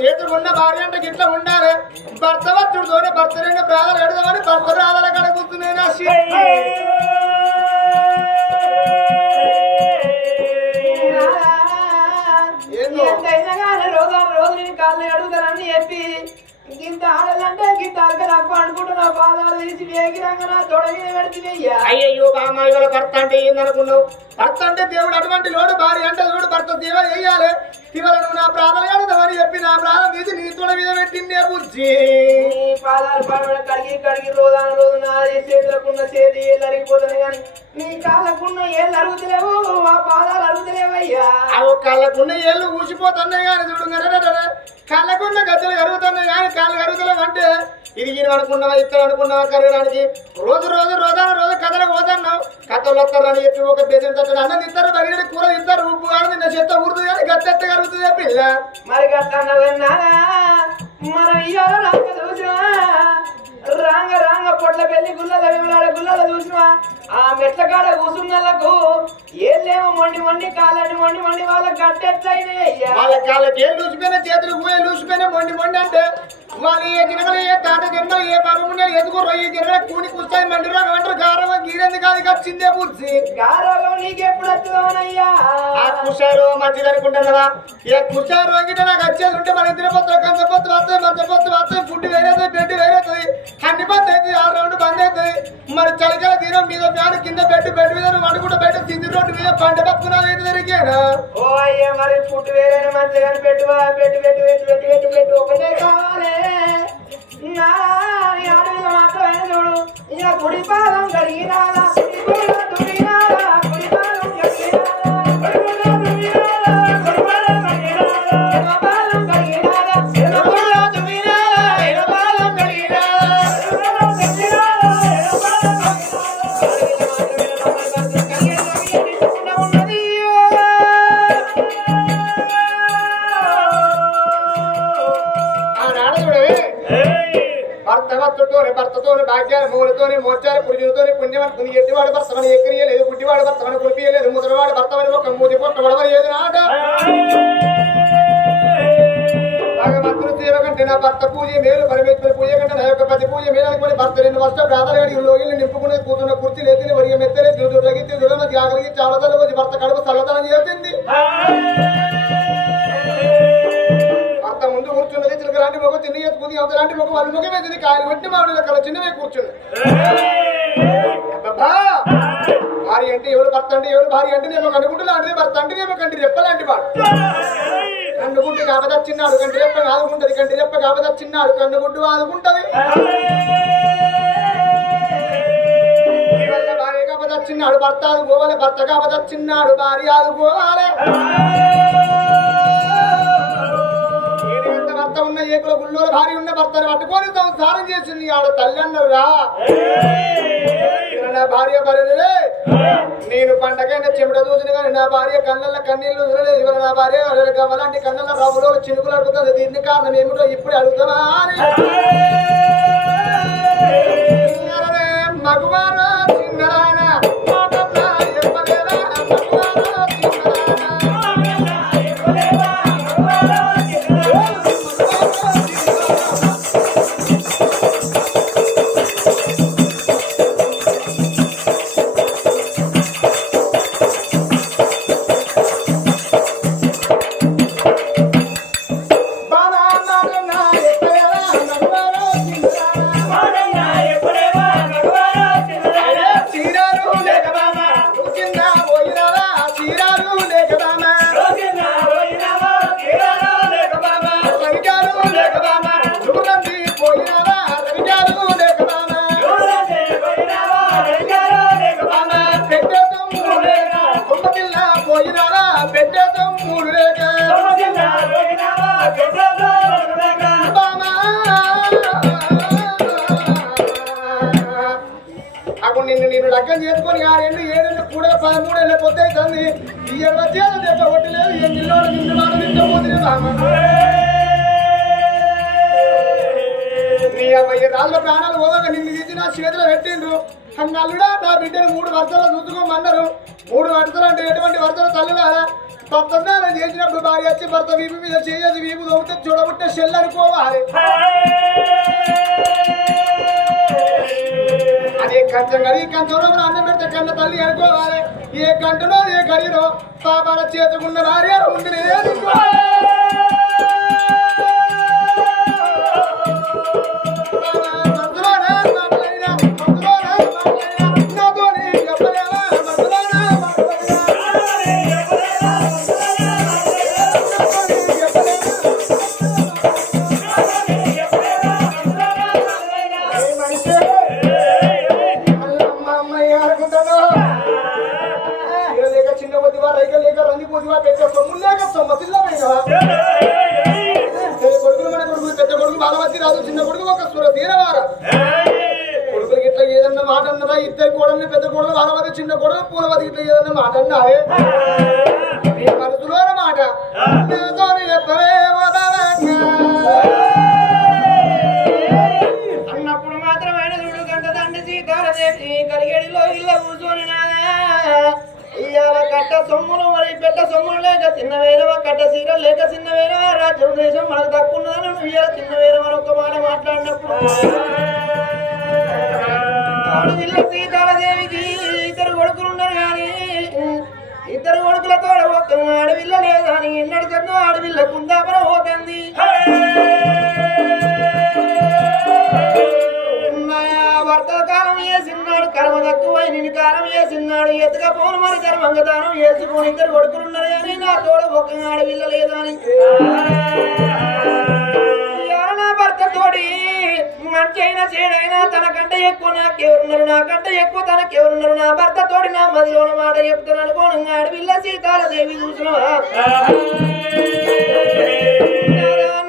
చేతుకున్న భార్య అంటే గిట్లా ఉండాలి. భర్త వచ్చుడుతోనే భర్త రెండు ప్రాణాలు ఎడదామని భర్త ప్రాణాల కడుగుతున్నాయి. ఎంతైనా కానీ రోజు నేను కాళ్ళు అడుగుతానని చెప్పి ఇంత ఆడాలంటే గింత అలకరాకు అనుకుంటున్నా పాదాలు తీసి వేగిరంగా నా తొడ మీద పెడితే అయ్యో బామ్మ ఇవాళ భర్త అంటే ఏందనుకున్నావు? భర్త అంటే దేవుడు అటువంటి లోడు, భార్య అంటే లోడు, భర్త దేవ వేయాలి. ఇవాళ నువ్వు నా ప్రాణాలు కడుగుతావని చెప్పి నా ప్రాణం తీసి నీ తొడ మీద పెట్టిందే బుజ్జి. పాదాలు పడవ కడిగి రోజు నా చేతులకున్న చేతి ఏళ్ళు అరిగిపోతాను కానీ నీ కాళ్ళకున్న ఏళ్ళు అరుగుతలేవు, ఆ పాదాలు అరుగుతలేవయ్యా. అవి కాళ్ళకున్న ఏళ్ళు ఊసిపోతున్నాయి కానీ చూడు, కాళ్ళకున్న గద్దెలు కరుగుతున్నాయి కానీ కాళ్ళు కరుగుతలేవు. అంటే ఇది ఈయన అనుకున్నావా ఇద్దరు అనుకున్నావా కరగడానికి? రోజు కథలకు పోతున్నావు. కథలు వస్తారని చెప్పి ఒక బేసం తట్టడు అన్నం ఇద్దరు బగిడి కూర ఇద్దరు ఉప్పు కాదు నిన్న చెత్త ఊరుతుంది కానీ గద్దె కరుగుతుంది పిల్ల. మరి గట్లా మనం ఇయ్యాల రాంగ చూసినా రాంగ పొట్ల పెళ్లి గుల్లల విమలాడ గుల్లల చూసినా ఆ మెట్ల కాడ కూసున్నలకు ఏళ్ళేమో మొండి కాళ్ళని మొండి వాళ్ళకి గట్టెట్లయినాయ్యా. వాళ్ళ కాళ్ళకి ఏం లూసిపోయినా చేతులు పోయే లూసిపోయినా మొండి అంటే వాళ్ళు ఏ గిన్నెలు ఏ తాట గిన్నెలు ఏ పరముండే ఎదుగు రొయ్యి గిన్నె కూని కూర్చొని మండిరా అంటారు. గారవ గీరెంది కాదు వచ్చిందే బుద్ధి. గారవం నీకెప్పుడు వస్తుందోనయ్యా? ఆ కుషారు మంచిది అనుకుంటున్నావా? ఏ కుషారు అంగిట నాకు వచ్చేది ఉంటే మన ఇద్దరు పొత్తు కంచపొత్తు వస్తాయి, మంచపొత్తు వస్తాయి, ఫుడ్ వేరేది బెడ్ వేరేది, అన్ని బంద్ అవుతుంది, 6 రౌండ్ బంద్ అవుతుంది. మరి చలికాల తీరం మీద ఫ్యాన్ కింద బెడ్ మీద వండుకుంటే బయట తిండి రోడ్డు మీద పంట పప్పున జరిగేనా? ఓ అయ్యా మరి ఫుడ్ వేరే మంచిగా పెట్టు ఒకటే కావాలి. నా ఆడవిలో మాత్రమే చూడు ఇలా కుడి పాదం కడిగినాలా కుడి పాదం భర్తతోని భాగ్యాలు మూలతోని మోర్చాలు పురుషులతోని పుణ్యమని ఎట్టివాడు భర్తమని ఎక్కిరియలేదు, గుడ్డివాడు భర్తమని కురిపియలేదు, ముసలివాడు భర్తమని ఒక మూతి పొట్ట పడవలేదు నాట. భగవంతుడు సేవ కంటే నా భర్త పూజ మేలు, పరమేశ్వరి పూజ కంటే నా యొక్క ప్రతి పూజ మేలు అనుకుని భర్త 2 వర్షాలు ప్రాధాన్యత లోగిల్ని నింపుకుని కూతున్న కుర్చీ లేచి వరియ మెత్తలే దుడు రగితే దుడమతి ఆకలికి చావతలు వచ్చి భర్త కడుపు చల్లతనం చేసింది. భర్త ముందు కూర్చున్నది చిలకలాంటి మొక్క తిని ఎత్తుకుంది, అవతలాంటి మొక్క వాళ్ళు ముఖం వేసింది, కాయలు కొట్టి మామిడి కల చిన్నవే కూర్చుంది. భార్య అంటే ఎవరు, భర్త అంటే ఎవరు? భార్య అంటే నేను కనుకుంటున్నా అంటే భర్త అంటే నేను కంటి రెప్పలాంటి వాడు. కన్నుగుడ్డు కాబదచ్చిన్నాడు, కంటి రెప్ప ఆదుకుంటది, కంటి రెప్ప కాబదచ్చిన్నాడు, కన్నుగుడ్డు ఆదుకుంటది. భార్య కాబదచ్చిన్నాడు, భర్త ఆదుకోవాలి, భర్త కాబదచ్చిన్నాడు, భార్య ఆదుకోవాలి. భర్త ఉన్న ఏకుల గుళ్ళో భార్య ఉన్న భర్తను పట్టుకొని సంసారం చేసింది ఆడ తల్లి అన్నరా. నా భార్య బర్రెలే నేను పంటకైనా చెమట చూసిన కానీ నా భార్య కళ్ళల్లో కన్నీళ్లు చూడలేదు. ఇవాళ నా భార్య అలాంటి కళ్ళల్లో రవ్వులో చినుకులు అడుగుతుంది. దీన్ని కారణం ఏమిటో ఇప్పుడు అడుగుతావా అని మగువారా చిన్నరానా చేసుకొని 6 ఏళ్ళు 7 ఏళ్ళు కూడా 13 ఏళ్ళ పొద్దు అవుతుంది ఈ వచ్చేది దెబ్బ కొట్టలేదు ఏ నిల్లోడు నిన్ను వాడు నిండబోతుంది నీ అబ్బాయి రాళ్ళ ప్రాణాలు పోగా నిన్ను తీసి నా చేతిలో పెట్టిండ్రు అల్లుడా నా బిడ్డను 3 వరుసలు చూసుకోమన్నారు 3 వరుసలు అంటే ఎటువంటి వరుసలు తల్లులారా తత్వజ్ఞానం చేసినప్పుడు భార్య వచ్చి భర్త వీపు మీద చేయదు వీపు దొంగతే చూడబుట్టే షెల్ అనుకోవాలి అదే కంచం కడి కంచంలో అన్నం పెడితే కన్న తల్లి అనుకోవాలి ఏ కంటలో ఏ గడిలో పాపాల చేతుకున్న భార్య ఉంది లేదు చిన్న కొడుకు పూలవతి ఇట్లా ఏదన్నా మాట అన్నావే నీ మనసులో మాట అన్నప్పుడు మాత్రమైన చూడు గంట తండ్రి సీతారదేవి కలిగేడిలో ఇళ్ళ కూర్చొని ఇవాళ కట్ట సొమ్ములు మరి పెట్ట సొమ్ములు లేక చిన్న వేరవా కట్ట సీరలు లేక చిన్న వేరవా రాజ్యం దేశం మనకు తక్కువ ఉన్నదని నువ్వు ఇవాళ చిన్న వేరవా ఒక్క మాట మాట్లాడినప్పుడు ఇళ్ళ సీతారదేవికి 2 కొడుకులు ఉన్నారు కానీ 2 కొడుకులతో ఒక్క ఆడవిల్ల లేదని ఎన్నడు కన్నా ఆడవిల్ల కుందాపన పోతుంది భర్త కాలం వేసిన్నాడు కర్మ తక్కువై నేను కాలం వేసిన్నాడు ఎత్తుకపోను మరి ధర్మంగదానం వేసుకొని 2 కొడుకులు ఉన్నారు కానీ నా తోడ ఒక్క ఆడవిల్ల లేదని నా భర్త తోడి మంచైనా చెడైనా తనకంటే ఎక్కువ నాకెవరున్నారు నాకంటే ఎక్కువ తనకెవరున్నారు నా భర్త తోడి నా మదిలోన మాట చెప్తున్నాడు కోణం ఆడవిల్ల సీతారదేవి చూసినవా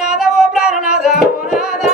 నాదా ఓ ప్రాణనాదా ఓ నాదా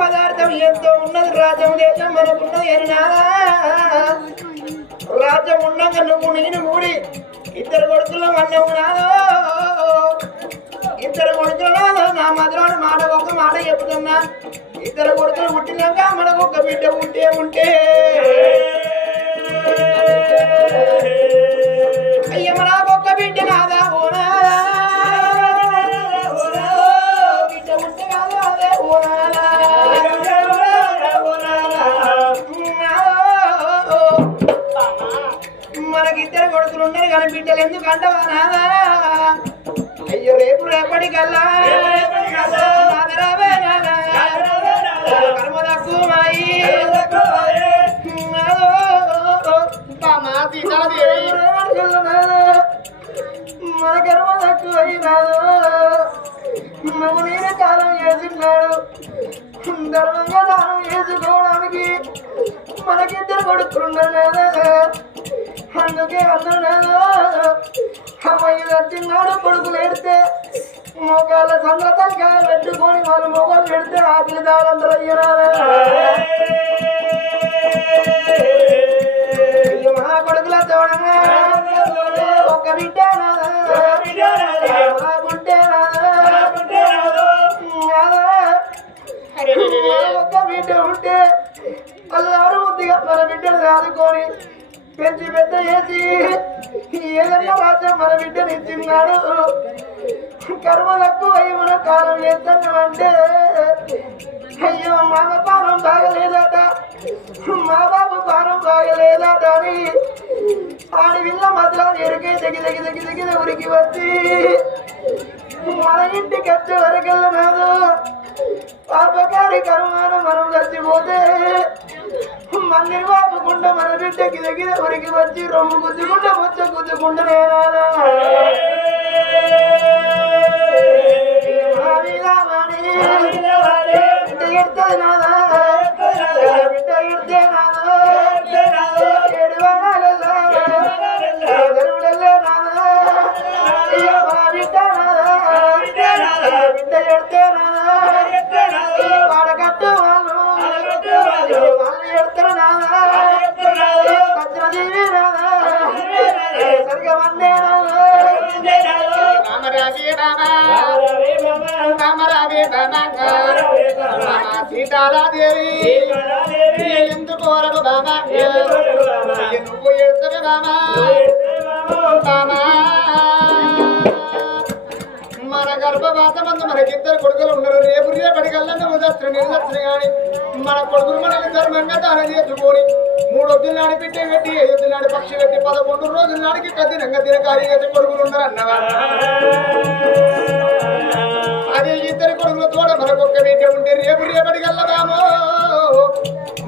పదార్థం ఎంతో ఉన్నది రాజ్యం దేశం మనకున్నది అని నాదా రాజ్యం ఉండగా నువ్వు నేను మూడి 2 కొడుకులు అన్నవు నాదో 2 కొడుకులు నా మధురాడు మాట ఒక్క మాట చెప్తున్నా 2 కొడుకులు పుట్టినాక మనకు ఒక బిడ్డ ఉంటే అయ్య మనకు ఒక్క బిడ్డ నాదా ఓ నాదా బిడ్డ ఉంటే కాదు అదే ఓ నాదా మనకి 2 కొడుకులు ఉన్నారు కానీ బిడ్డలు ఎందుకు అంటావా నాదా అయ్యో రేపటికల్లా కర్మ తక్కువ మన కర్మ తక్కువ నువ్వు నేనే కాలం చేసినాడు ధర్మంగా దానం చేసుకోవడానికి మనకి 2 కొడుకులున్నారు లేదా అందుకే అన్నారు లేదా అమ్మాయి వచ్చినాడు కొడుకులు ఎడితే మోకాళ్ళ సంగతంగా పెట్టుకొని వాళ్ళు మొగలు పెడితే ఆకలి దారందరూ అయ్యరాదా మా కొడుకుల చూడగా ఒక బిడ్డ ఒక్క బిడ్డ ఉంటే అల్లారు ముద్దుగా మన బిడ్డను ఆదుకొని పెంచి పెద్ద చేసి ఏదన్నా రాజ్యం మన బిడ్డను ఇచ్చిన్నాడు కర్మ తక్కువ మన కాలం చేస్తామంటే అయ్యో మా పానం బాగలేదట మా బాబు పానం బాగలేదట అని ఆడవిల్ల మధ్యలో ఎరికే దగ్గర ఉరికి వచ్చి మన ఇంటికి వచ్చే వరకు వెళ్ళనాదు పాపకారి కరుమాన మనం చచ్చిపోతే మళ్ళీ వాపుకుండా మన బిడ్డకి దగ్గర వరికి వచ్చి రొమ్ము గుద్దుకుంటా వచ్చ గుద్దుకుంటా నేనాదా బిడ్డ ఎడుతుంది నాదా బిడ్డ ఎడితే నాదా ఏడు వాడాలల్లా నాదా అయ్యో మా బిడ్డ నాదా బిడ్డ ఎడితే నాదా వాడకట్టు వాళ్ళు ఎడతారు నాదా పచ్చన జీవి నాదా సరిగా వందే నాదా సీతారాదేవి ఎందుకు కోరదు బామా నువ్వు ఎడతవే బామా బామా మన గర్భవాసమందు మనకిద్దరు కొడుకులు ఉన్నారు రేపు రేపటికల్లా నువ్వు దస్త్రి నిర్దస్త్రి గాని మన కొడుకులు మనకి ధర్మంగా దానం చేసుకొని 3 వద్దుల నాడి పిట్టే కట్టి 5 వద్దుల నాడి పక్షి కట్టి 11 రోజుల నాడికి కదినంగా దినకారి కొడుకులు ఉన్నారు అన్నవా అదే ఇద్దరు కొడుకుల తోడ మనకొక్క బిడ్డ ఉంటే రేపు రేపటికల్లా బామో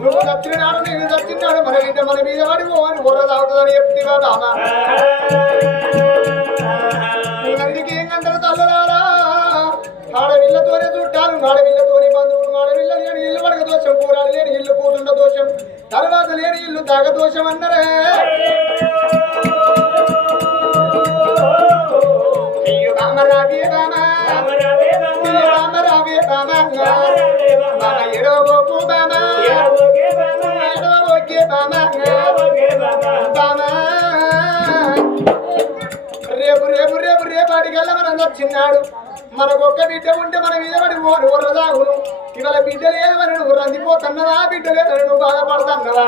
నువ్వు దచ్చినాడు నేను దచ్చినాడు మన బిడ్డ మన మీద వాడి అని బుర్ర తాగుతుందని చెప్తివా బామా అందుకే ఏంటంటారు తల్లులారా ఆడవిల్లతోనే చుట్టాలు ఆడవిల్లతోని బంధువులు ఆడవిల్ల లేని ఇల్లు పడక దోషం కూరాడు లేని ఇల్లు కూతుండ దోషం తర్వాత లేని ఇల్లు తాగ దోషం అన్నరే అయ్యో బామరావే బామా బామరావే బామా బామ ఎడవోకు బామా ఎడవోకే బామా బామా రేపు రేపు రేపు రేపాటికల్లా మనం వచ్చిన్నాడు మనకొక్క బిడ్డ ఉంటే మన మీద పడి ఊర్రదాగును ఇవాళ బిడ్డ లేదు మరి నువ్వు రందిపోతున్నవా బిడ్డ లేదని నువ్వు బాధపడుతున్నవా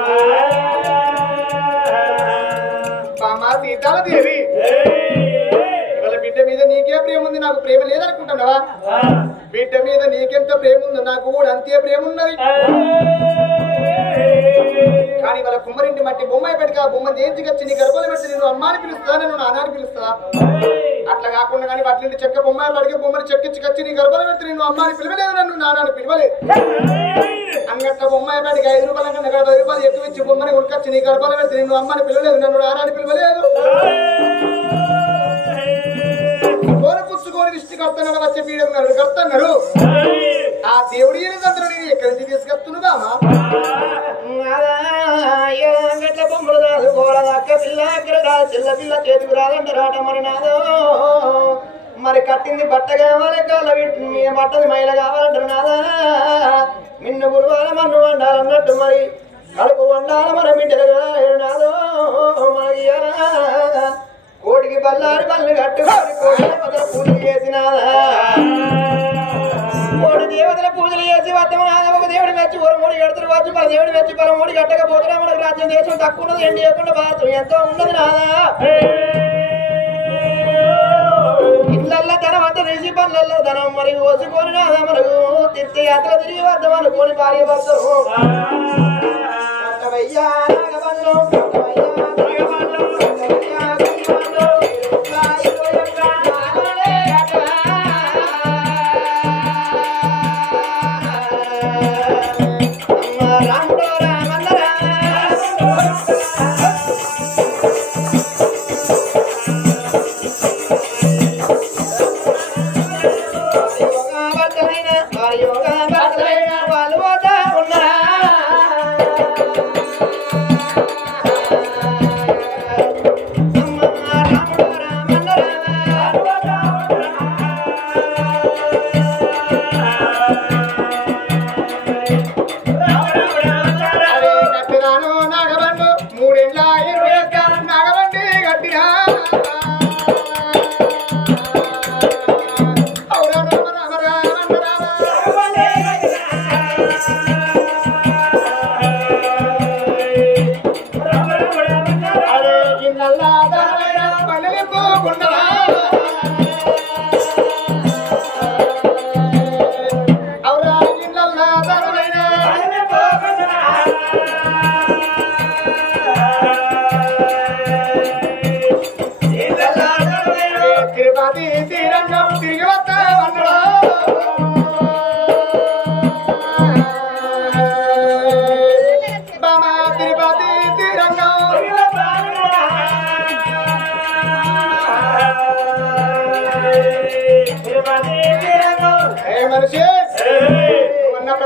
బామా సీతాలదేవి ఇవాళ బిడ్డ మీద నీకే ప్రేమ ఉంది నాకు ప్రేమ లేదనుకుంటున్నావా బిడ్డ మీద నీకెంత ప్రేమ ఉందో నాకు కూడా అంతే ప్రేమ ఉన్నది కానీ వాళ్ళ కుమ్మరింటి మట్టి బొమ్మ పెట్టుక బొమ్మ దేంచికొచ్చి నీ గర్భాలు పెడితే నేను అమ్మాని పిలుస్తా నేను నాన్నని పిలుస్తా అట్లా కాకుండా కానీ వాటి నుండి చెక్క బొమ్మ పడికే బొమ్మని చెక్కిచ్చుకొచ్చి నీ గర్భాలు పెడితే నేను అమ్మాని పిలవలేదు నన్ను నాన్నని పిలవలేదు అంగట్ల బొమ్మ పెడికి 5 రూపాయల కన్నా 10 రూపాయలు ఎక్కువ ఇచ్చి బొమ్మని ఉడకొచ్చి నీ గర్భాలు పెడితే నేను అమ్మాని పిలవలేదు నన్ను నాన్నని పిలవలేదు కోరు పుచ్చుకొని దిష్టి కడుతున్నాడు వచ్చే పీడన్నారు కడుతున్నారు ఆ దేవుడి అందరూ నేను ఎక్కడి నుంచి తీసుకొస్తున్నావా గట్ల బొమ్మలు కాదు కోరదు అక్క పిల్ల అక్కడ కాదు చిల్ల పిల్ల చేతికి రాదంటారాట మరి నాదో మరి కట్టింది బట్ట కావాలి కాళ్ళ మీ బట్టది మైల కావాలంటారు నాదా నిన్ను గురువాల మన్ను వండాలన్నట్టు మరి కడుపు వండాల మన బిడ్డలు కదా నాదో మనకి కోడికి బల్లారి బల్లు కట్టుకొని కోడి దేవతల పూజలు చేసినాదా కోడి దేవతల పూజలు చేసి వద్దమనాదా ఒక దేవుడి మెచ్చి ఒక మూడి కడతారు వచ్చు 10 దేవుడి మెచ్చి 10 మూడి కట్టకపోతున్నా మనకు రాజ్యం దేశం తక్కువ ఉన్నది ఎండి చేయకుండా భారతం ఎంతో ఉన్నది నాదా ఇళ్ళల్లో ధనం అంతా తీసి పనులలో ధనం మరి వచ్చుకొని నాదా మనకు తీర్థయాత్ర తిరిగి వద్దాం అనుకోని భార్య భర్తలు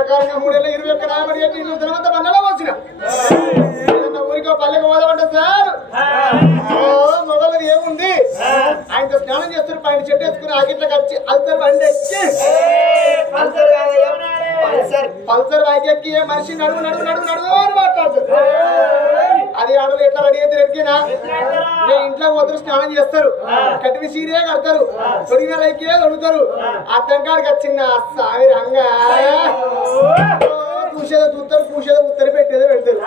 ప్రకారంగా 3 ఏళ్ళ 21 రాబడి చెప్పి ఇల్లు ధనవంత బండలో వచ్చిన ఊరికో పల్లెకి పోదామంటే సార్ మొదలది ఏముంది ఆయనతో స్నానం చేస్తారు పైన చెట్టు వేసుకుని ఆగిట్లకి వచ్చి అల్సర్ బండి ఎక్కి పల్సర్ బైక్ ఎక్కి మనిషి నడువు నడువు నడువు నడువు అని మాట్లాడుతారు. అది ఆడలు ఎట్లా రెడీ అయితే ఎక్కినా ఇంట్లో పోతారు స్నానం చేస్తారు కట్టిన సీరియే కడతారు తొడిగిన లైకే తొడుగుతారు అర్థం కాడికి వచ్చింది సాయి రంగా పూసేదో చూస్తారు పూసేదో ఉత్తరి పెట్టేదో పెడతారు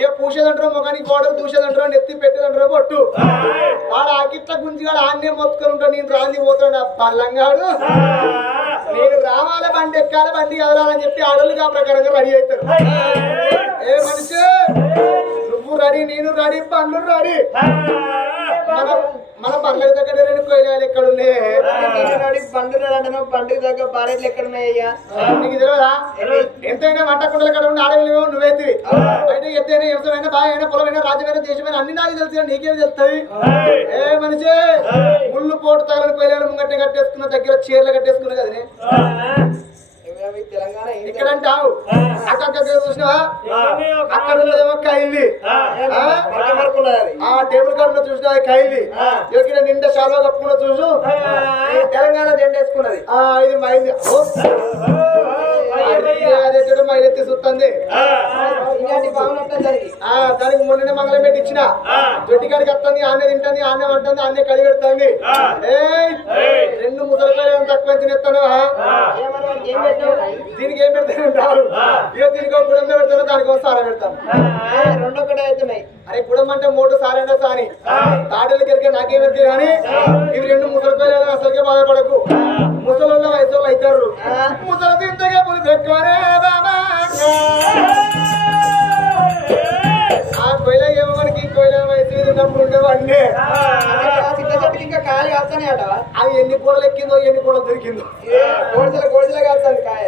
ఇక పూసేదంటారో ముఖానికి గోడలు చూసేదంటారో నెత్తి పెట్టేదంటారో పొట్టు వాడు ఆకిట్ల గుంజి వాడు ఆన్నే మొత్తుకొని ఉంటాడు నేను రాంది పోతాడు బల్లంగాడు నేను రావాల బండి ఎక్కాల బండి కదలాలని చెప్పి ఆడోళ్ళకి ఆ ప్రకారంగా రెడీ అవుతారు. ఏ మనిషి నువ్వు రెడీ నేను రెడీ బండ్లు రెడీ మన బండ్ల దగ్గర 2 కొయ్యాలి ఎక్కడ ఉన్నాయి బండికి దగ్గర బారెట్లు ఎక్కడ ఉన్నాయ్యా నీకు తెలియదా ఎంతైనా వంట కుండల కడ ఉండి ఆడవిలేమో నువ్వైతే బయట ఎత్తైనా వ్యవసాయమైనా బాగా పొలమైనా రాజ్యమైన దేశమైన అన్ని నాకు తెలుసు నీకేమి తెలుస్తుంది. ఏ మనిషి ముళ్ళు పోటు తగలని కొయ్యాలి ముంగట్టే కట్టేసుకున్న దగ్గర చీరలు కట్టేసుకున్నా కదనే తెలంగాణ ఇక్కడ అంటావు అక్కడ చూసినావా అక్కడ ఉన్నదేమో కైల్ది ఆ టేబుల్ కాడ చూసినా కైల్ది ఇక్కడ నిండా చాలా కప్పుకున్న చూసు తెలంగాణ జెండా వేసుకున్నది ఇది మైంది అదే మైలెత్తి చూస్తుంది దానికి మొన్ననే మంగళం పెట్టి ఇచ్చిన దొడ్డి కాడికి వస్తుంది ఆనే తింటుంది ఆనే వంటుంది ఆనే కడిగి పెడుతుంది. 2 ముసలికాయలు తక్కువ తినేస్తాను దీనికి ఏం పెడతాను ఇక దీనికి ఒక గుడం పెడతాను దానికి ఒక సారా పెడతాను 2 ఒకటే అవుతున్నాయి. అరే గుడం అంటే 3 సారైనా సాని తాటలు కెరికే నాకేం పెడతాయి కానీ ఇవి 2 ముసలికాయలు అసలుకే బాధపడకు ముసలి వయసు వాళ్ళు అవుతారు ముసలి తింటే పులి ఎక్కువనే బాబా ఆ కొయ్యలో ఏమో మనకి కొయ్యల వయసు ఉన్నప్పుడు ఉండేవాడిని ఇంకా కాయలు కాస్తానే అట అది ఎన్ని కూడలు ఎక్కిందో ఎన్ని కూడలు దొరికిందో గోడిసల కాస్తాను కాయ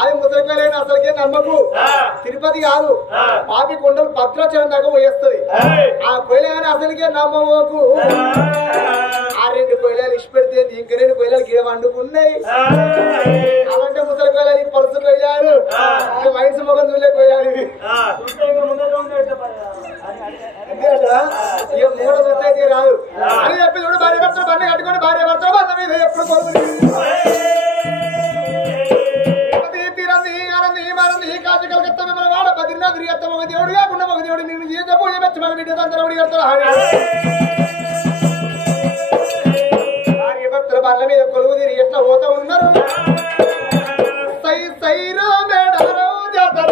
అది ముసలికాయలైన అసలుకే నమ్మకు తిరుపతి కాదు పాపి కొండలు భద్రాచలం దాకా పోయేస్తుంది ఆ కొయ్యలు అసలుకే నమ్మకు ఆ 2 కొయ్యలు ఇష్ట పెడితే ఇంక 2 కొయ్యలు గిడ వండుకున్నాయి అలాంటి ముసలి కొయ్యలు పరుసు కొయ్యారు వయసు మొగం చూలే కొయ్యారు ఇక 3 చూస్తే రాదు అని చెప్పి చూడు భార్య భర్తలు బండి కట్టుకొని భార్య భర్తలు బంధ మీద ఎప్పుడు కాశీ కలకత్తా మిమ్మల్ని వాడ బద్రీనాథ్ తిరిగేస్తాం ఒక దేవుడిగా ఉన్న ఒక దేవుడు నేను చేసే పూజ మెచ్చి మన బిడ్డ అందరూ భార్య భర్తల బండ్ల మీద కొలువు తిరిగి ఎట్లా పోతా ఉన్నారు సై సైరో మేడారో జాతర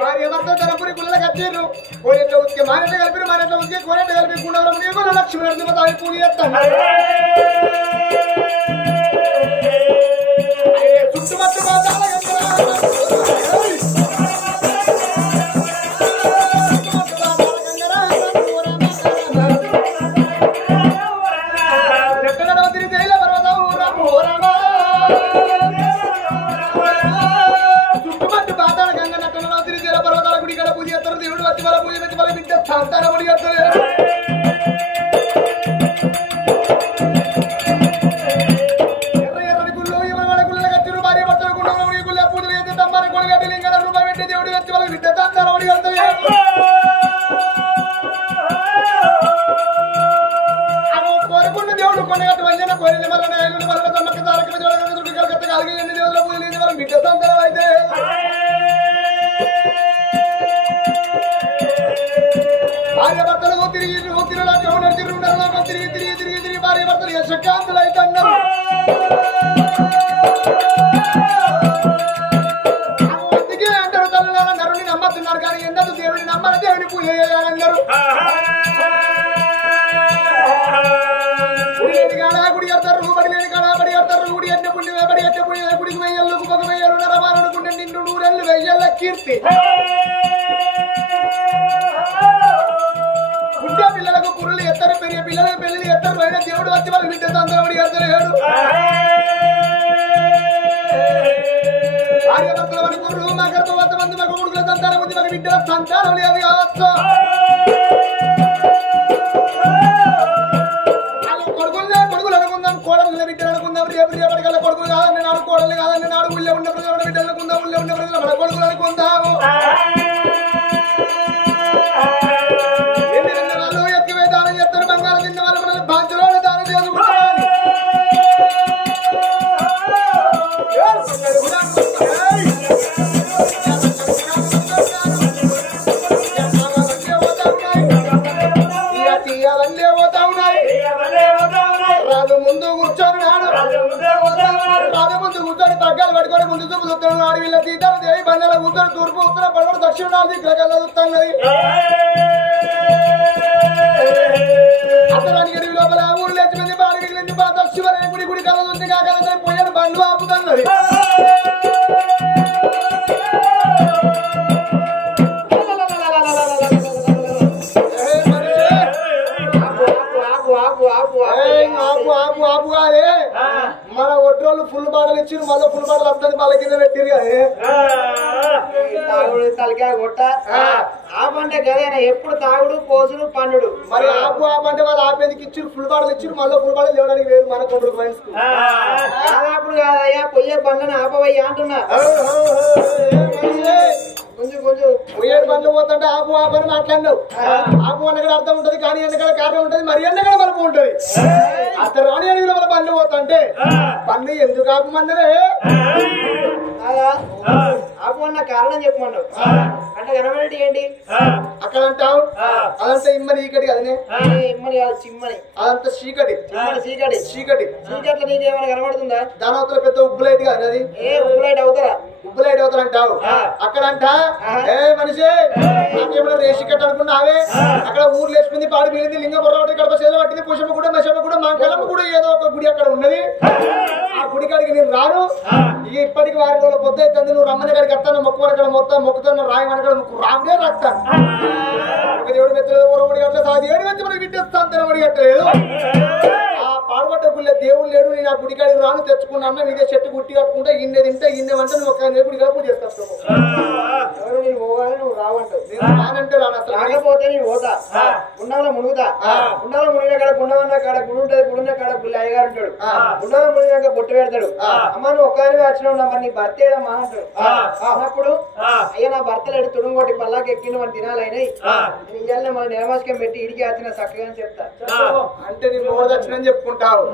భార్య భర్త తరపురి గుళ్ళకి వచ్చారు పోయేట్లో ఉతికే మానెట్ల కలిపి మానెట్ల ఉతికే కోనెట్ల కలిపి గుండెలో నీకు లక్ష్మి నరసింహ తాయి పూజ చేస్తాను చుట్టుపట్టు పాతాల గంగ నట్టలో తిరిగి పర్వతాల గుడి కడ పూజ చేస్తారు దేవుడు వచ్చి వాళ్ళ పూజ పెట్టి వాళ్ళ బిడ్డ సంతాన పూజ చేస్తారు కోరుకున్న దేవుడు కొనగట్టు వంజన కోరిన వల్ల నాయకుడు వల్ల తమ్మకి తారక దుడ్డు కలకత్త కలిగి ఎన్ని దేవుళ్ళ పూజలు చేసి వాళ్ళ బిడ్డ సంతానం అయితే భార్య భర్తలకు తిరిగి తిరిగి భార్య భర్తలు యశకాంతులు అయితే అన్నారు అందుకే అంటారు తల్లి నరుని నమ్మతున్నారు కానీ ఎందుకు దేవుడిని నమ్మని దేవుని పూజ చేయాలన్నారు గుడి కడతారు బడి లేని కాడ బడి కడతారు గుడి అట్ట పుణ్య బడి అట్ట పుణ్య గుడికి వెయ్యలు కుప్పకు వెయ్యలు నరమాలనుకుంటే నిండు నూరెళ్ళు వెయ్యల కీర్తి పుట్టే పిల్లలకు కుర్రలు ఎత్తారు పెరిగే పిల్లలకు పెళ్లి ఎత్తారు పైన దేవుడు వచ్చి వాళ్ళు బిడ్డ సంతానం బడి కడతారు భార్య భర్తల వరకు కుర్రలు మా గర్భవత మంది మాకు కొడుకుల సంతానం ఉంది మాకు బిడ్డల సంతానం లేదు కావచ్చు కొడుకులు అనుకుందాం కోడలు బిడ్డలు అనుకుందాం రేపు రేపటికల్లా కొడుకులు కాదని నాడు కోడలు కాదని నాడు ఊళ్ళో ఉన్న ప్రజల బిడ్డలు అనుకుందాం ఊళ్ళో ఉన్న ప్రజల మన కొడుకులు అనుకుందాము ఎన్ని వాళ్ళు ఎత్తివే దానం చేస్తారు బంగారం తిన్న వాళ్ళు మనల్ని బాధ్యులు దానం చేసుకుంటారు పోతా ఉన్నాయి రాజు ముందు కూర్చొని రాజు ముందు కూర్చొని పగ్గాలు పట్టుకొని ముందు చూపు చూస్తున్నాడు వీళ్ళ సీతాలు దేవి బండల కూర్చొని తూర్పు ఉత్తర పడవ దక్షిణ నాలుగు గ్రహాలు చూస్తున్నది అతనికి ఎరువు లోపల ఊరు లేచి మంది బాడికి నుంచి దక్షిణ గుడి గుడి కళ చూసి కాకల పోయాడు బండ్లు ఆపుతున్నది మన ఒడ్రోళ్ళు ఫుల్ బాటలు ఇచ్చి మళ్ళీ ఫుల్ బాటలు వస్తుంది మళ్ళీ కింద పెట్టిరు తాగుడు తలకాయ కొట్ట ఆపంటే కదేనా ఎప్పుడు తాగుడు పోసుడు పండుడు మరి ఆపు ఆపంటే వాళ్ళు ఆపేందుకు ఇచ్చి ఫుల్ బాటలు ఇచ్చి మళ్ళీ ఫుల్ బాటలు లేవడానికి వేరు మన కొండ్రు ఫ్రెండ్స్ కాదప్పుడు కాదయ్యా పొయ్యే బండ్లను ఆపవయ్యా అంటున్నా కొంచెం కొంచెం పొయ్యే బండ్లు పోతుంటే ఆపు ఆపని మాట్లాడినావు ఆపు అన్నక్కడ అర్థం ఉంటది కానీ ఎన్నకడ కారణం ఉంటది మరి ఎన్నకడ మలుపు ఉంటది అతను రాని అడిగిన వాళ్ళ బండ్లు పోతుంటే బండ్లు ఎందుకు ఆపమన్నరే ఆపు అన్న కారణం చెప్పమన్నావు అంటే కనబడి ఏంటి అక్కడ అంటావు అదంతా ఇమ్మని ఈకటి కదనే ఇమ్మని కాదు చిమ్మని అదంతా చీకటి చీకటి చీకటి చీకట్లో నీకేమైనా కనబడుతుందా దాని అవతల పెద్ద ఉబ్బు లైట్ కాదు అది ఉబ్బులైట్ అవుతారా ఉబ్బు లైట్ అవుతారంటావు అక్కడ అంట ఏ మనిషి నాకేమైనా రేసి కట్ట అనుకున్నావే అక్కడ ఊర్లు వేసుకుంది పాడి మిగిలింది లింగ బొర్ర కడప చేతులు పట్టింది పుషమ్మ కూడా మషమ్మ కూడా మా కలమ్మ కూడా ఏదో ఒక గుడి అక్కడ ఉన్నది ఆ గుడి కాడికి నేను రాను ఇప్పటికి వారి రోజుల పొద్దు అవుతుంది నువ్వు రమ్మని కాడికి వస్తాను మొక్కు అక్కడ మొత్తం మొక్కుతాను రాయి మనకడ మొక్కు రాముడే రాస్తాను ఒక దేవుడు మెచ్చలేదు ఊరబడి కట్టలేదు ఆ దేవుడు మెచ్చి మనకి విట్టేస్తాను తినబడి కట్టలేదు ఆ పాడుబడ్డ గుళ్ళే దేవుడు లేడు నేను ఆ గుడి కాడికి రాను తెచ్చుకున్న అన్నం ఇదే చెట్టు గుట్టి కట్టుకుంటే ఇన్నే తింటే ఇన్నే అంటే నువ్వు ఒక గుడి కాడ పూజ చేసుకొస్తావు ఎవరు నేను పోవాలి నువ్వు రావంటావు నేను రానంటే రాను అసలు రాకపోతే నేను పోతా గుండంలో మునుగుతా గుండంలో మునిగిన కాడ గుండమన్న కాడ గుడి ఉంటుంది గుడిన కాడ గుళ్ళ అయ్యగారు ఉంటాడు గుండంలో మునిగినాక బొట్టు పెడతాడు అమ్మ నువ్వు ఒక్కదానివే వచ్చినావు మరి నీ భర్త ఏదమ్మా అంటాడు అన్నప్పుడు అయ్యా నా భర్తలు ఎడు తుడుంగొట్టి పల్లాకి ఎక్కిన మన తినాలైనాయి నేను ఇయ్యాలనే మన నిలమాసకం పెట్టి ఇడికి వచ్చిన చక్కగా అని చెప్తా అంటే నేను నోరు దక్షిణని చెప్పుకుంటావు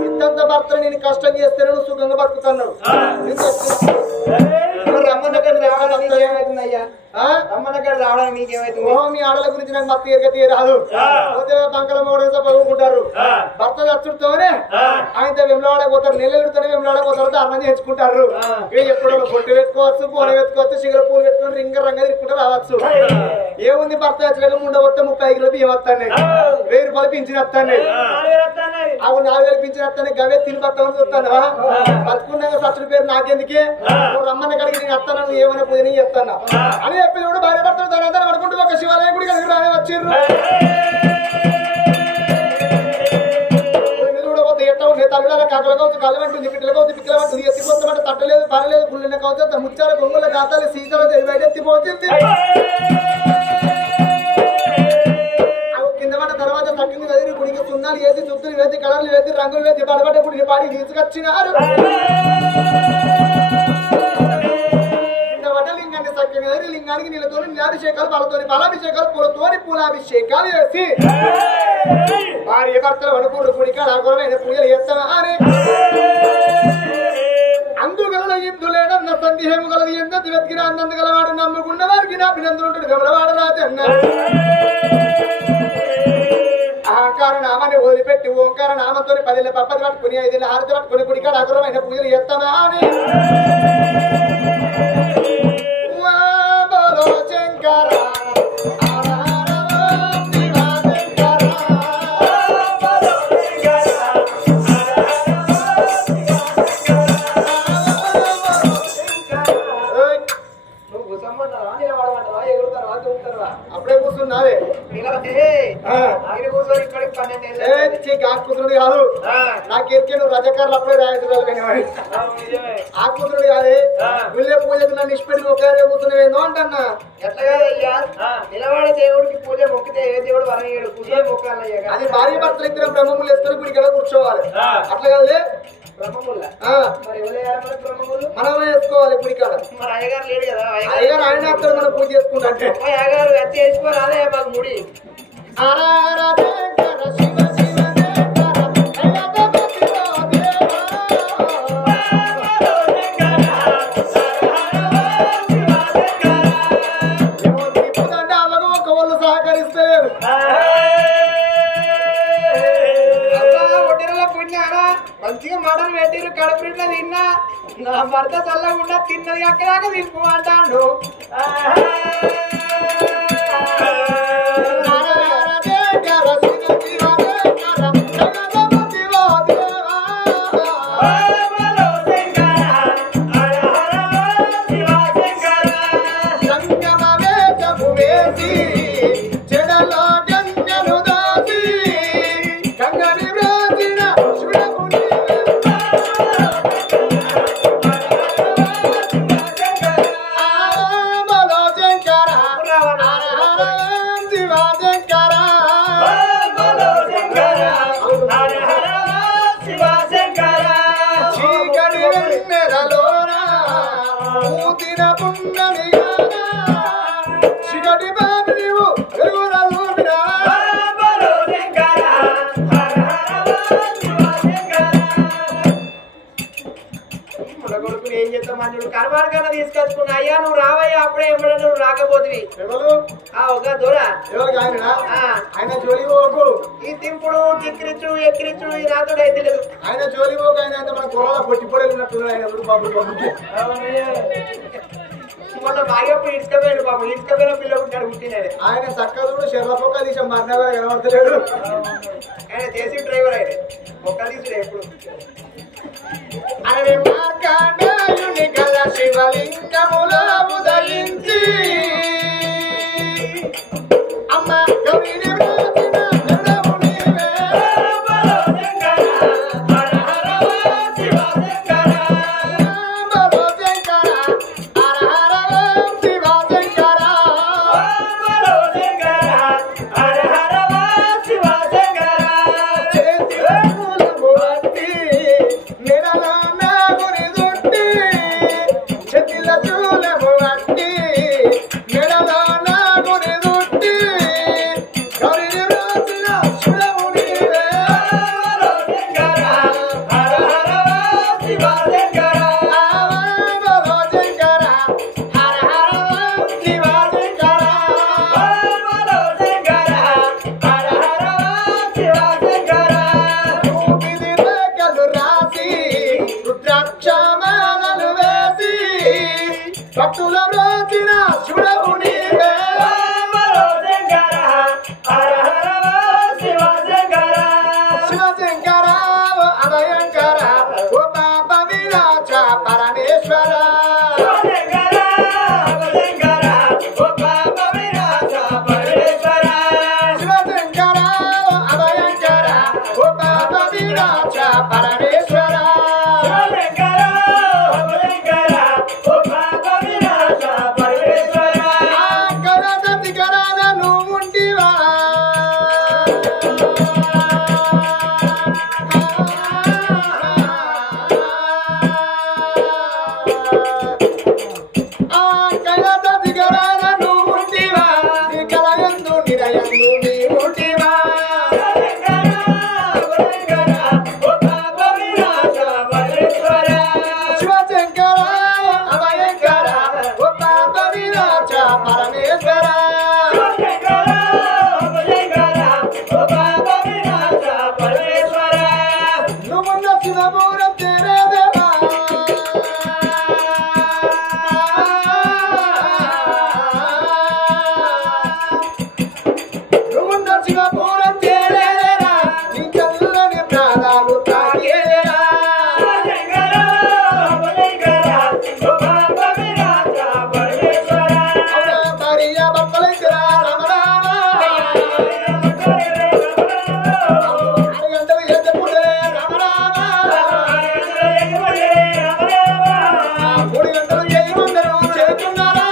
ఇంతంత భర్తలు నేను కష్టం చేస్తే నువ్వు సుఖంగా బతుకుతున్నావు రమ్మన్న ఏమవుతుందయ్యా రమ్మన్న కాడ రావడానికి నీకేమైతే ఓహో మీ ఆడల గురించి నాకు మత్తు ఎరగ రాదు పోతే బంకల మోడేసా పగుకుంటారు భర్త చచ్చుడుతోనే ఆయన వెంబడాడకపోతారు నెల్లెడుతోనే వెంబడాడకపోతారు అన్నం చేసుకుంటారు ఎప్పుడో పొట్టు పెట్టుకోవచ్చు పూల పెట్టుకోవచ్చు సిగర పూలు పెట్టుకొని రంగ తిరుక్కుంటూ రావచ్చు ఏముంది భర్త చచ్చలేక ముండగొట్ట 30 కిలో బియ్యం వస్తాయి 1000 రూపాయలు పింఛన్ వస్తాయి అవి 4000 పింఛన్ వస్తాయి గవే తిని పట్టమని చూస్తాను బతుకున్నాక సచ్చుడి పేరు నాకెందుకే రమ్మన్న కడిగి నేను వస్తాను ఏమైనా పూజ నేను చెప్తాను అని చెప్పి కూడా భార్య భర్తలు తర్వాత అనుకుంటూ ఒక శివాలయం గుడి కలిగి రానే వచ్చిర్రు తల్లుల కాకలు కావచ్చు కళ్ళు అంటుంది పిట్టలు కావచ్చు పిక్కలు అంటుంది ఎత్తిపోతామంటే తట్టలేదు పనలేదు పుల్లిన కావచ్చు ముచ్చాల గొంగుల గాతాలు సీతలు బయట ఎత్తిపోతుంది కింద పడ్డ తర్వాత తక్కింది కదిరి గుడికి సున్నాలు వేసి చుట్టూలు వేసి కలర్లు వేసి రంగులు వేసి పడబట్ట గుడిని పాడి తీసుకొచ్చినారు లింగాన్ని సత్యంగా లింగానికి నీళ్ళతో నీలాభిషేకాలు బలాభిషేకాలు పూలతోని పూలాభిషేకాలు వేసి భార్య భర్తలు వడుకుడు గుడికి అనుకూలమైన పూజలు చేస్తావా అని అందుగల ఇందులేనన్న సందేహం గలది ఎంత వెతికినా అన్నందు గలవాడు నమ్ముకున్న వారికి నా అభినందనుడు గమలవాడు రాజు అన్నారు అహంకార నామాన్ని వదిలిపెట్టి ఓంకార నామంతో 10 పప్పది పట్టుకుని 5 హారతి పట్టుకుని గుడికాడ అనుకూలమైన పూజలు చేస్తావా అని శంకర అప్పుడే కూర్చున్నావే కూతురుడు కాదు నాకెరికే నువ్వు రజకారులు అప్పుడే రాయదురాలు ఆ కూతురుడు కాదే గుళ్ళే పూజకు నన్ను ఇష్టపెట్టి ఒకే కూర్చున్నావేందో అంటన్నా ఎట్లా కాదయ్యా నిలబడే దేవుడికి పూజ మొక్కితే ఏ దేవుడు వరయ్యాడు పూజ మొక్కాలయ్యా అది భార్య భర్తలు ఇద్దరు బ్రహ్మములు వేసుకొని గుడికి కూర్చోవాలి అట్లా కదే మనమే వేసుకోవాలి గుడికాడ మరి అయ్యగారు లేడు కదా అయ్యగారు ఆయన అక్కడ మనం పూజ చేసుకుంటా అంటే అయ్యగారు వచ్చి వేసుకోరాదే మాకు ముడి ఒక వాళ్ళు సహకరిస్తలేరు మంచిగా మటన్ పెట్టిరు కడుపులో తిన్నా నా భర్త చల్లకుండా తిన్నది అక్కడాక తిప్పు అంటాడు కర్మానికన్నా తీసుకొచ్చుకున్నా అయ్యా నువ్వు రావయ్యా అప్పుడే ఎప్పుడు నువ్వు రాకపోతుంది ఒక దూరా ఆయన జోలి పోకు ఈ తింపుడు కిక్కిరిచ్చు ఎక్కిరిచ్చు ఈ రాత్రుడు అయితే లేదు ఆయన జోలి పోకు ఆయన అయితే మన కూరలో పొట్టి పొడేలున్నట్టున్నాడు ఆయన బాబు మొన్న బాగప్పుడు ఇసుకపోయాడు బాబు ఇసుకపోయిన పిల్ల ఉంటాడు పుట్టినాడు ఆయన చక్కగా శర్రపోక తీసాం మరణగా కనబడతలేడు ఆయన దేశీ డ్రైవర్ ఆయన ఒక్క తీసుడు ఎప్పుడు అరే మార్కండేయుని గల శివలింగములో ఉదయించి అమ్మ గౌరీని వ్రాసిన గణము నీవే హర హర శివ శంకర బలో శంకర హర హర శివ శంకర బలో శంకర హర హర శివ శంకర చేతి మూలము అట్టి నిరల నాగుని దుట్టి ఓ బాబా విరాజ పరమేశ్వర గరాది గరాద నువ్వుంటివా గరాది గరాద నువ్వుంటివా నీ కలయందు నిరయందు నీ ఉంటివా శివశంకర అభయంకర ఓ బాబా విరాజ పరమేశ్వర నువ్వున్న శివమూరం తేరేదేవా నువ్వున్న శివమూరం తేరేదేరా నీ చల్లని ప్రాణాలు తాగేదేరా భార్య భర్తలైతేరా రామ రామ 6 గంటలు ఎత్తుకుంటే రామ రామ 3 గంటలు చేయకుందరు చేస్తున్నారా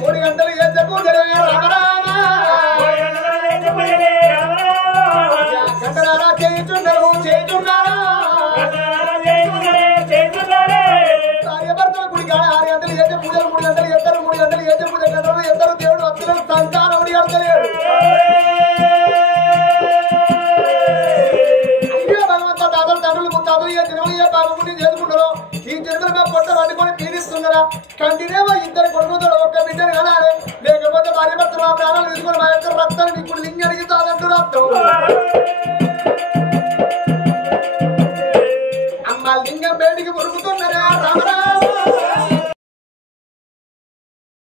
3 గంటలు ఎత్తుకుంటే రామ రామ గంటలారా చేయుచుండరు చేయుచున్నారా భార్యాభర్తల గుడి కాడ 6 గంటలు చేసే పూజలు 3 గంటలు ఎత్తారు 3 గంటలు చేసే పూజ గంటలు ఎత్తారు దేవుడు అత్తలు సంతానం అడగలేడు అయ్యో భగవంత తాతలు తండ్రులు ముత్తాతలు ఏ జన్మలు ఏ పాపముని చేసుకుంటారో ఈ జన్మలు మేము పొట్ట పట్టుకొని పీడిస్తున్నారా కంటినేమో 2 కొడుకులతో ఒక్క బిడ్డను కనాలి లేకపోతే భార్యాభర్తలు మా ప్రాణాలు తీసుకొని మా యొక్క రక్తాన్ని ఇప్పుడు లింగానికి తాదంటూ రక్తం